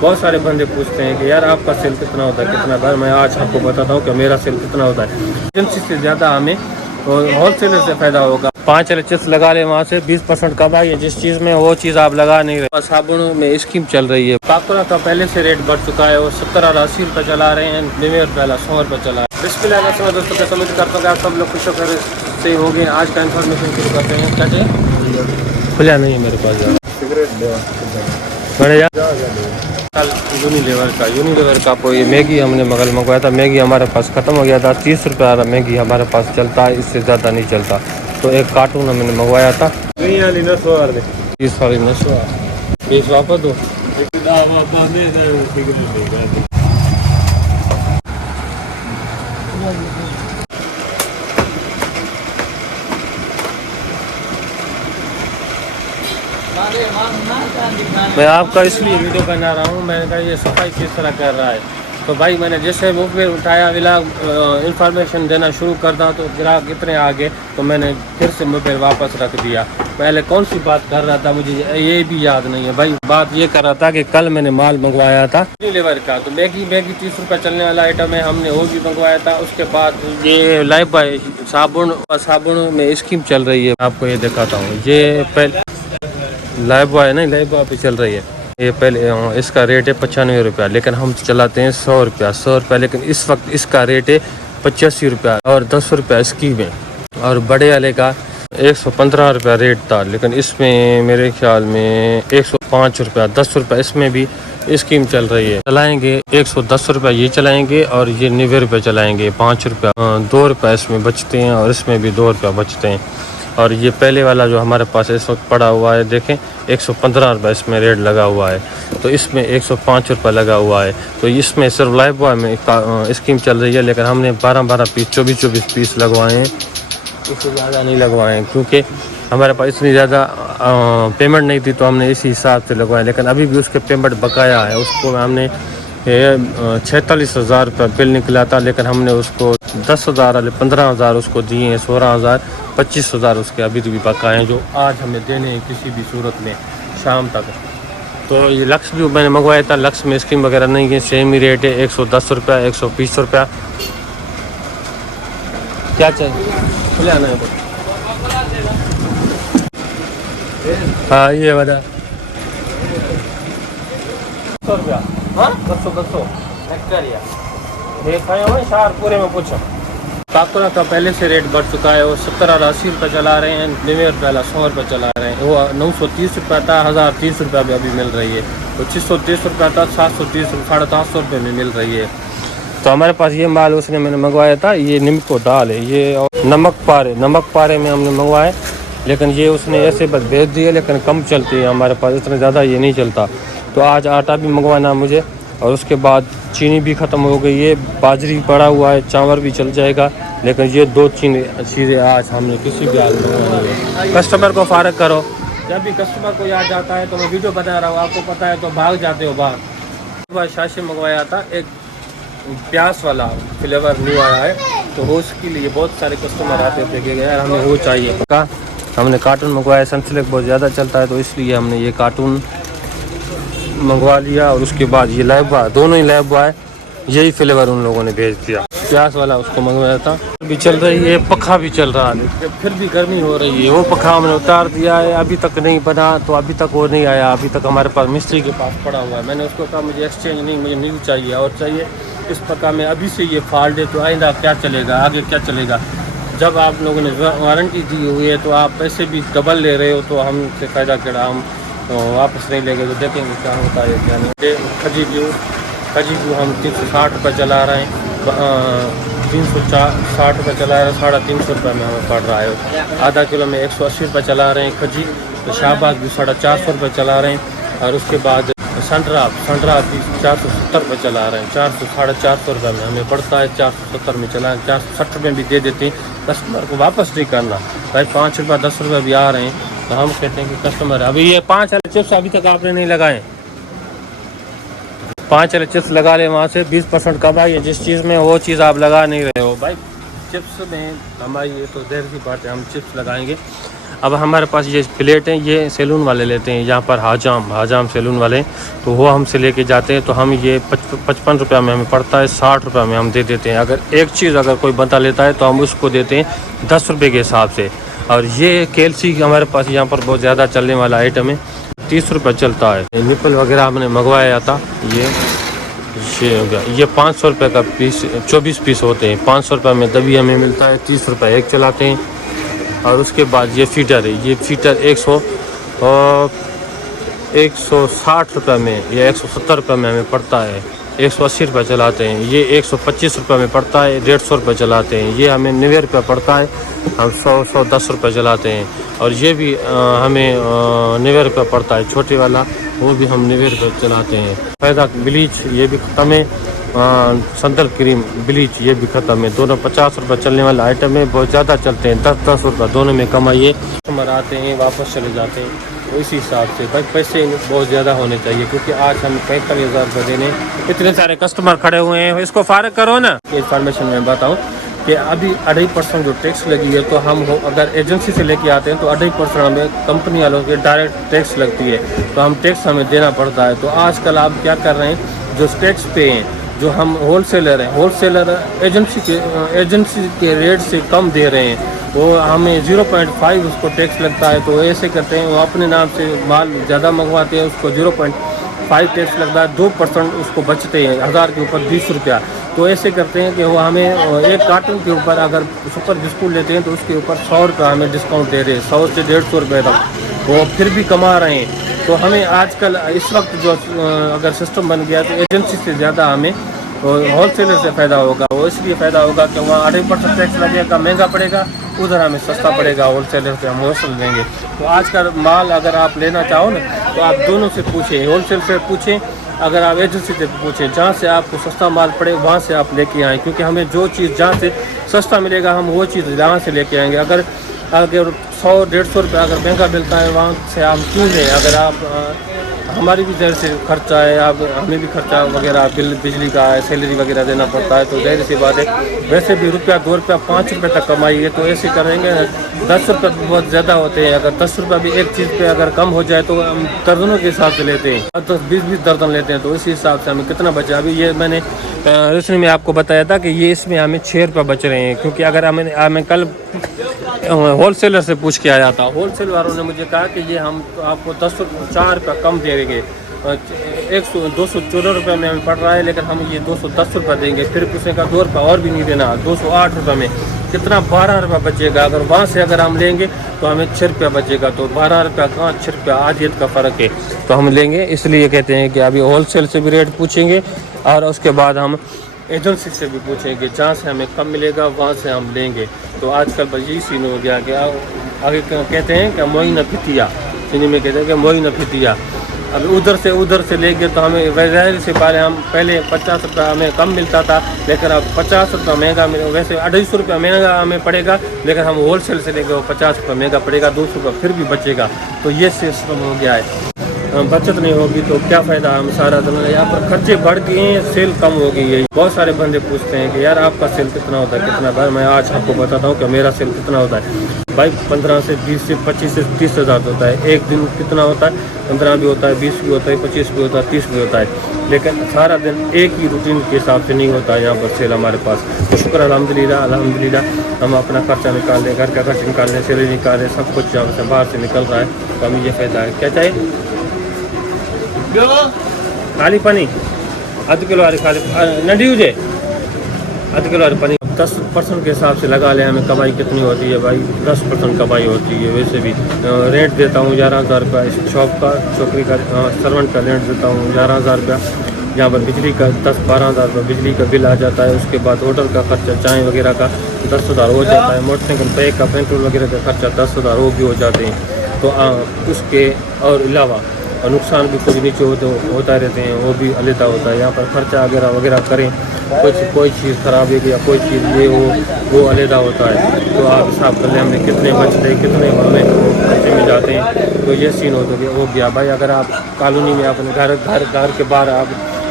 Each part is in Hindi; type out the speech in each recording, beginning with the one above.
बहुत सारे बंदे पूछते हैं कि यार आपका सेल कितना होता है, कितना बार। मैं आज आपको बताता हूँ कि मेरा सेल कितना होता है। एजेंसी से ज़्यादा हमें और होलसेलर से फ़ायदा होगा। 5 वाले चिप्स लगा ले, वहाँ से 20% कम है। जिस चीज़ में वो चीज़ आप लगा नहीं रहे। साबुन में स्कीम चल रही है। पाकुरा का पहले से रेट बढ़ चुका है, वो 70 और 80 रुपये चला रहे हैं। 90 रुपये 100 रुपये चला है। बिस्मिल्लाह दोस्तों का समझ करता हूँ आप सब लोग खुश होकर से हो गए। आज का इन्फॉर्मेशन शुरू करते हैं। क्या चाहिए? खुला नहीं है मेरे पास बड़े कल यूनिलेवर का कोई मैगी हमने मगल मंगवाया था। मैगी हमारे पास ख़त्म हो गया था। 30 रुपये वाला मैगी हमारे पास चलता है, इससे ज़्यादा नहीं चलता। तो एक कार्टून हमने मंगवाया था। 30 वाली नशो 20 वापस दो। मैं आपका इसलिए वीडियो बना रहा हूँ। मैंने कहा ये सफाई किस तरह कर रहा है। तो भाई मैंने जैसे मोबाइल उठाया, व्लॉग इंफॉर्मेशन देना शुरू कर दा तो ग्राहक इतने आगे, तो मैंने फिर से मोबाइल वापस रख दिया। पहले कौन सी बात कर रहा था मुझे ये भी याद नहीं है भाई। बात ये कर रहा था कि कल मैंने माल मंगवाया था यूनिलेवर का। तो मैगी 30 रुपये चलने वाला आइटम है, हमने वो भी मंगवाया था। उसके बाद ये लाइफ बॉय साबुन में स्कीम चल रही है। आपको ये दिखाता हूँ। ये पहले लाइफ बॉय नहीं, लाइफ बॉय पे चल रही है। ये पहले इसका रेट है 95 रुपया, लेकिन हम चलाते हैं 100 रुपया। लेकिन इस वक्त इसका रेट है 85 रुपया और 10 रुपया स्कीम है। और बड़े वाले का 115 रुपया रेट था, लेकिन इसमें मेरे ख्याल में 105 रुपया 10 रुपया इसमें भी स्कीम चल रही है। चलाएंगे 110 रुपया ये चलाएंगे और ये 90 रुपये चलाएंगे। 5 रुपया 2 रुपया इसमें बचते हैं और इसमें भी 2 रुपया बचते हैं। और ये पहले वाला जो हमारे पास इस वक्त पड़ा हुआ है, देखें 115 रुपये इसमें रेट लगा हुआ है। तो इसमें 105 रुपये लगा हुआ है। तो इसमें सिर्फ लाइफ बॉय में स्कीम चल रही है, लेकिन हमने 12 पीस 24 पीस लगवाए हैं। इससे ज़्यादा नहीं लगवाए हैं क्योंकि हमारे पास इतनी ज़्यादा पेमेंट नहीं थी, तो हमने इसी हिसाब से लगवाए। लेकिन अभी भी उसके पेमेंट बकाया है। उसको हमने 46,000 रुपये बिल निकला था, लेकिन हमने उसको 10,000 वाले 15,000 उसको दिए हैं। 16,000 25,000 उसके अभी भी बकाए हैं, जो आज हमें देने हैं किसी भी सूरत में शाम तक। तो ये लक्स भी मैंने मंगवाया था। लक्स में स्कीम वगैरह नहीं है, सेम ही रेट है 110 रुपया 120 रुपया। क्या चाहिए? ले आना है। हाँ ये बता 100 रुपया। हाँ 200 शहर पूरे में पूछो। पाकुरा का पहले से रेट बढ़ चुका है। वो 70 और 80 रुपये चला रहे हैं। 90 रुपये 100 रुपये चला रहे हैं। वो 930 रुपये था, 1030 रुपये भी अभी मिल रही है। वो 630 रुपये था, 730 750 रुपये में मिल रही है। तो हमारे पास ये माल उसने मैंने मंगवाया था। ये नीमको दाल है, ये और नमक पारे में हमने मंगवाए, लेकिन ये उसने ऐसे बस भेज दिए। लेकिन कम चलती है हमारे पास, इतना ज़्यादा ये नहीं चलता। तो आज आटा भी मंगवाना मुझे, और उसके बाद चीनी भी ख़त्म हो गई है। बाजरी पड़ा हुआ है, चावल भी चल जाएगा, लेकिन ये 2 चीज़ें आज हमने किसी भी हाल में मंगवानी है। कस्टमर को फारग करो। जब भी कस्टमर को याद आता है तो मैं वीडियो बता रहा हूँ, आपको पता है तो भाग जाते हो बाहर। शाशी मंगवाया था, एक प्याज वाला फ्लेवर न्यू आया है, तो उसके लिए बहुत सारे कस्टमर आते थे कि यार हमें वो चाहिए। हमने कार्टून मंगवाया। सनसिल्क बहुत ज़्यादा चलता है, तो इसलिए हमने ये कार्टून मंगवा लिया। और उसके बाद ये लाइफ बॉय, दोनों ही लाइफ बॉय यही फ्लेवर उन लोगों ने भेज दिया। प्याज वाला उसको मंगवाया था, भी चल रही है। पखा भी चल रहा है, फिर भी गर्मी हो रही है। वो पखा हमने उतार दिया है, अभी तक नहीं बना, तो अभी तक वो नहीं आया। अभी तक हमारे पास मिस्त्री के पास पड़ा हुआ है। मैंने उसको कहा मुझे एक्सचेंज नहीं, मुझे न्यू चाहिए और चाहिए। इस पक्का में अभी से ये फॉल्ट है, तो आइंदा क्या चलेगा, आगे क्या चलेगा। जब आप लोगों ने वारंटी दी हुई है तो आप पैसे भी डबल ले रहे हो, तो हमसे फ़ायदा क्या। हम तो वापस नहीं लेंगे, तो देखेंगे क्या होता है क्या नहीं। खजी व्यू हम 360 रुपये चला रहे हैं। 360 रुपये चला रहे हैं, 350 रुपये में हमें पड़ रहा है। आधा किलो में 180 रुपये चला रहे हैं खजी। तो शाहबाग भी 450 रुपये चला रहे हैं। और उसके बाद संतरा भी 470 रुपये चला रहे हैं। 400 रुपये में हमें पड़ता है। 470 में चला 460 रुपये भी दे देते हैं। कस्टमर को वापस नहीं करना भाई। 5 रुपये 10 रुपये भी आ रहे हैं, तो हम कहते हैं कि कस्टमर अभी ये 5 वाले चिप्स अभी तक आपने नहीं लगाए। 5 वाले चिप्स लगा ले, वहाँ से 20% कम आई है। जिस चीज़ में वो चीज़ आप लगा नहीं रहे हो भाई। चिप्स में हमारी ये तो देर की बात है, हम चिप्स लगाएंगे। अब हमारे पास ये प्लेट हैं, ये सैलून वाले लेते हैं यहाँ पर, हाजाम सैलून वाले, तो वो हमसे लेके जाते हैं। तो हम ये 55 रुपये में हमें पड़ता है, 60 रुपये में हम दे देते हैं। अगर एक चीज़ अगर कोई बंदा लेता है तो हम उसको देते हैं 10 रुपये के हिसाब से। और ये केल्सी हमारे पास यहाँ पर बहुत ज़्यादा चलने वाला आइटम है, 30 रुपये चलता है। निप्पल वगैरह हमने मंगवाया था, ये हो गया। ये 500 रुपये का पीस, 24 पीस होते हैं। 500 रुपये में दबी हमें मिलता है, 30 रुपये एक चलाते हैं। और उसके बाद ये फीटर है, ये फीटर 160 रुपये में या 170 रुपये में हमें पड़ता है। 180 रुपये चलाते हैं। ये 125 रुपये में पड़ता है, 150 रुपये चलाते हैं। ये हमें 90 रुपये पड़ता है, हम 110 रुपये चलाते हैं। और ये भी हमें 90 रुपये पड़ता है, छोटे वाला, वो भी हम 90 रुपये चलाते हैं। फ़ायदा ब्लीच ये भी ख़त्म है, संदल क्रीम ब्लीच ये भी ख़त्म है। दोनों 50 रुपये चलने वाला आइटम है, बहुत ज़्यादा चलते हैं, 10-10 रुपये दोनों में कमाइए। कस्टमर आते हैं वापस चले जाते हैं, तो इसी हिसाब से भाई पैसे बहुत ज़्यादा होने चाहिए, क्योंकि आज हम 45,000 रुपये देने, इतने सारे कस्टमर खड़े हुए हैं, इसको फारग करो ना। ये इन्फॉर्मेशन मैं बताऊँ कि अभी 2.5% जो टैक्स लगी है, तो हम अगर एजेंसी से लेके आते हैं तो 2.5% हमें कंपनी वालों की डायरेक्ट टैक्स लगती है, तो हम टैक्स हमें देना पड़ता है। तो आजकल आप क्या कर रहे हैं, जो टैक्स पे हैं, जो हम होलसेलर हैं, होलसेलर एजेंसी के रेट से कम दे रहे हैं, वो हमें 0.5 उसको टैक्स लगता है। तो ऐसे करते हैं, वो अपने नाम से माल ज़्यादा मंगवाते हैं, उसको 0.5 टैक्स लगता है, 2% उसको बचते हैं, 1000 के ऊपर 20 रुपया। तो ऐसे करते हैं कि वो हमें एक कार्टन के ऊपर अगर सुपर बिस्कुट लेते हैं तो उसके ऊपर 100 रुपये हमें डिस्काउंट दे रहे हैं, 100 से 150 रुपये तक, वो फिर भी कमा रहे हैं। तो हमें आजकल इस वक्त जो अगर सिस्टम बन गया, तो एजेंसी से ज़्यादा हमें होलसेलर से फ़ायदा होगा। वो इसलिए फ़ायदा होगा कि वहाँ 2.5% टैक्स लगेगा, महंगा पड़ेगा, उधर हमें सस्ता पड़ेगा, होलसेलर से हम होलसेल लेंगे। तो आज का माल अगर आप लेना चाहो ना, तो आप दोनों से पूछें, होलसेल से पूछें, अगर आप एजेंसी से पूछें, जहाँ से आपको सस्ता माल पड़े वहाँ से आप लेके आएँ, क्योंकि हमें जो चीज़ जहाँ से सस्ता मिलेगा हम वो चीज़ जहाँ से लेके आएंगे। अगर 100-150 रुपये अगर महंगा मिलता है वहाँ से हम क्यों लें। अगर आप हमारी भी ज़ाहिर से खर्चा है, आप हमें भी खर्चा वगैरह बिजली का है, सैलरी वगैरह देना पड़ता है, तो ज़ाहिर सी बात है। वैसे भी रुपया 2 रुपया 5 रुपये तक कमाइए, तो ऐसे करेंगे। 10 रुपये बहुत ज़्यादा होते हैं, अगर 10 रुपये भी एक चीज़ पे अगर कम हो जाए तो हम दर्जनों के हिसाब से लेते हैं, 10-20 दर्जन लेते हैं, तो इसी हिसाब से हमें कितना बचा। अभी ये मैंने रिसेंट में आपको बताया था कि ये इसमें हमें 6 रुपये बच रहे हैं, क्योंकि अगर हमें कल होलसेलर से पूछ के आया था, होलसेल वालों ने मुझे कहा कि ये हम तो आपको 4 रुपये कम देंगे, 214 रुपये में हमें पड़ रहा है, लेकिन हम ये 210 रुपये देंगे। फिर पूछने का 2 रुपये और भी नहीं देना, 208 रुपये में कितना 12 रुपये बचेगा। अगर वहाँ से अगर हम लेंगे तो हमें 6 रुपया बचेगा, तो 12 रुपया कहाँ 6 रुपया, आजियत का फ़र्क है, तो हम लेंगे। इसलिए कहते हैं कि अभी होलसेल से भी रेट पूछेंगे और उसके बाद हम एजेंसी से भी पूछेंगे, जहाँ से हमें कम मिलेगा वहाँ से हम लेंगे। तो आजकल बस यही सीन हो गया कि आगे कहते हैं कि मोई न फितिया, सिंधी में कहते हैं कि मोई न फितिया। अब उधर से लेंगे तो हमें ज़ाहिर से पहले 50 रुपये हमें कम मिलता था, लेकिन अब 50 रुपये महंगा वैसे 250 रुपये महंगा हमें पड़ेगा, लेकिन हम होलसेल से लेंगे वो 50 रुपये महंगा पड़ेगा, 200 रुपये फिर भी बचेगा। तो ये सिस्टम हो गया है। बचत नहीं होगी तो क्या फ़ायदा, हम सारा दिन यहाँ पर खर्चे बढ़ गए हैं, सेल कम हो गई है। बहुत सारे बंदे पूछते हैं कि यार आपका सेल कितना होता है, कितना। भाई मैं आज आपको बताता हूँ कि मेरा सेल कितना होता है। भाई 15 से 20 से 25 से 30 हज़ार होता है। एक दिन कितना होता है, 15 भी होता है, 20 भी होता है, 25 भी होता है, 30 भी होता है, लेकिन सारा दिन एक ही रूटीन के हिसाब से नहीं होता है यहाँ पर सेल हमारे पास। तो शुक्र अल्हम्दुलिल्लाह हम अपना खर्चा निकाल लें, घर का खर्च निकाल लें, सैलरी निकाल लें, सब कुछ यहाँ से बाहर से निकल रहा है, तो हमें ये फ़ायदा है। क्या चाहिए खाली पानी आध किलो वाली खाली नडी हुजे आध किलो वाली पानी 10% के हिसाब से लगा लें, हमें कमाई कितनी होती है भाई, 10% कमाई होती है। वैसे भी रेंट देता हूँ 11,000 रुपया, इस शॉप का छोकरी का सर्वेंट का रेंट देता हूँ 11,000 रुपया। यहाँ पर बिजली का 10-12 हज़ार रुपये बिजली का बिल आ जाता है। उसके बाद होटल का खर्चा, चाय वगैरह का 10,000 हो जाता है। मोटरसाइकिल पे का पेट्रोल वगैरह का खर्चा 10,000 वो भी हो जाते हैं। तो उसके और अलावा और नुकसान भी कुछ नीचे होता रहते हैं, वो भी अलग होता है। यहाँ पर खर्चा वगैरह करें, कोई चीज़ ख़राब है या कोई चीज़ ये वो अलग होता है। तो आप हिसाब कर लें हमें कितने बचते हैं, कितने हमें खर्चे में जाते हैं। तो ये सीन हो गया भाई। अगर आप कॉलोनी में अपने घर के बाहर आप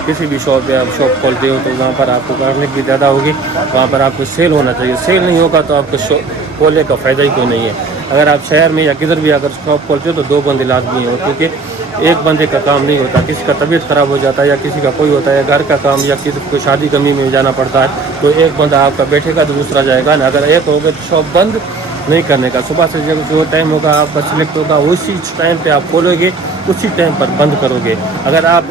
किसी भी शॉप या शॉप खोलते हो, तो वहाँ पर आपको अर्निंग भी ज़्यादा होगी, वहाँ पर आपको सेल होना चाहिए। सेल नहीं होगा तो आपको खोलने का फ़ायदा ही कोई नहीं है। अगर आप शहर में या किधर भी अगर शॉप खोलते हो तो 2 बंदे लाजमी हो, क्योंकि एक बंदे का काम नहीं होता। किसी का तबीयत ख़राब हो जाता है या किसी का कोई होता है घर का काम या किसी को शादी कमी में जाना पड़ता है, तो एक बंदा आपका बैठेगा तो दूसरा जाएगा ना। अगर एक हो गया तो शॉप बंद नहीं करने का। सुबह से जब जो टाइम होगा आपका सिलेक्ट होगा उसी टाइम पे आप खोलोगे, उसी टाइम पर बंद करोगे। अगर आप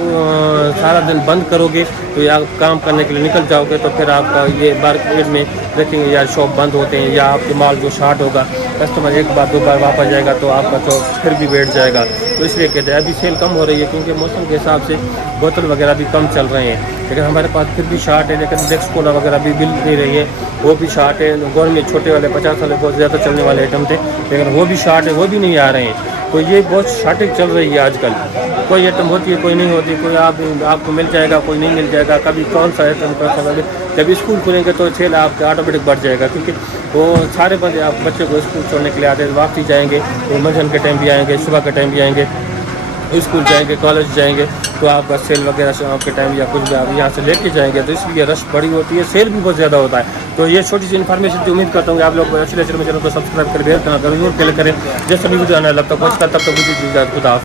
सारा दिन बंद करोगे तो या काम करने के लिए निकल जाओगे तो फिर आपका ये मार्केट में देखेंगे यार शॉप बंद होते हैं, या आपके माल जो शार्ट होगा, कस्टमर एक बार 2 बार वापस जाएगा तो आपका तो फिर भी बैठ जाएगा। तो इसलिए कहते हैं अभी सेल कम हो रही है क्योंकि मौसम के हिसाब से बोतल वगैरह भी कम चल रहे हैं। लेकिन हमारे पास फिर भी शार्ट है, लेकिन डेक्स कोला वगैरह भी मिल नहीं रही है, वो भी शार्ट है। गौर में छोटे वाले 50 वाले बहुत ज़्यादा चलने वाले आइटम थे, लेकिन वो भी शार्ट है, वो भी नहीं आ रहे हैं। तो ये बहुत शार्टेज चल रही है आजकल। कोई आइटम होती है, कोई नहीं होती, कोई आपको मिल जाएगा, कोई नहीं मिल जाएगा। कभी कौन सा आइटम जब स्कूल खुलेंगे तो सेल आपका ऑटोमेटिक बढ़ जाएगा, क्योंकि वो सारे बंदे आप बच्चे को स्कूल छोड़ने के लिए आते हैं, वापसी जाएंगे, तो मंझन के टाइम भी आएंगे, सुबह के टाइम भी आएंगे, स्कूल जाएंगे, कॉलेज जाएंगे, तो आपका सेल वगैरह शाम के टाइम या कुछ भी आप यहाँ से लेके जाएंगे, तो इसलिए रश बड़ी होती है, सेल भी बहुत ज़्यादा होता है। तो ये छोटी सी इन्फॉर्मेशन की उम्मीद करता हूँ आप लोग अच्छे चैनल को सब्सक्राइब कर बेल करना जरूर क्लिक करें। जैसे भी वीडियो आना लगता है तब तक मुझे खुदा।